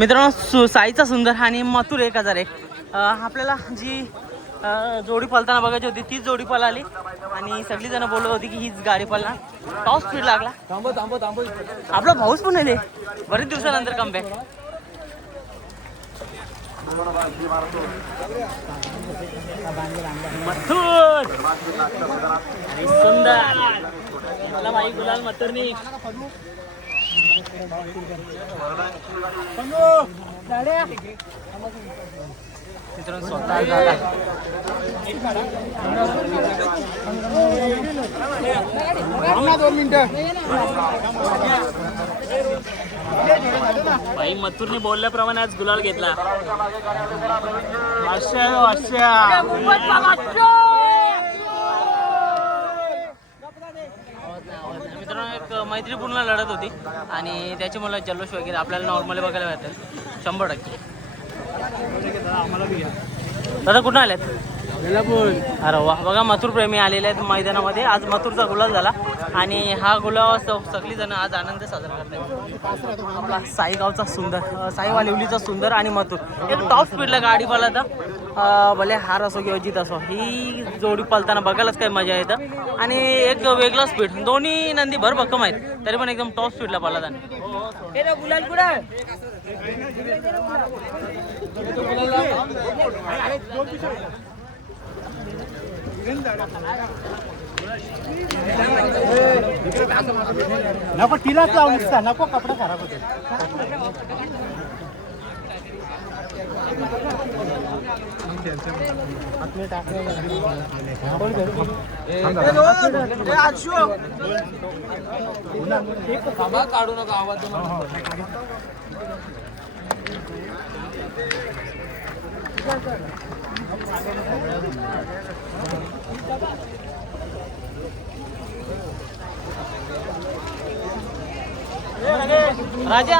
मित्रांनो साईचा सुंदर आणि मथुर 1001 आपल्याला जी जोडी पळताना बघायची होती तीच जोडी पळाली आणि सगळी जण बोलत होती की हीच गाडी पळणार. टॉप स्पीड लागला. आपला भाऊच पण आहे बरेच दिवसानंतर कमबॅक. मथुर आणि सुंदर मला भाई गुलाल मथुरनी. मित्रांनो स्वतः झाला भाई मथुरने बोलल्याप्रमाणे आज गुलाल घेतला. मित्रांनो एक मैत्रीपूर्ण लढत होती आणि त्याच्यामुळे जल्लोष वगैरे आपल्याला नॉर्मली बघायला मिळतात 100%. दादा कुठं आल्यात? अरे वा बघा मथुर प्रेमी आलेले आहेत मैदानामध्ये. आज मथुरचा गुलाल झाला आणि हा गुलाल सगळी जण आज आनंद साजरा करतात. आपला साईगावचा सुंदर साईवालिवलीचा सुंदर आणि मथुर एक टॉप स्पीडला गाडी पळतात. भले हार असो किंवा जीत असो ही जोडी पळताना बघायलाच काही मजा येतं आणि एक वेगळा स्पीड. दोन्ही नंदी भरभक्कम आहेत तरी पण एकदम टॉप स्पीडला पळतात. गुलाल कुठं नको तिलाच लावून नको कपडा खराब होते. काढू नका आवाज. राजा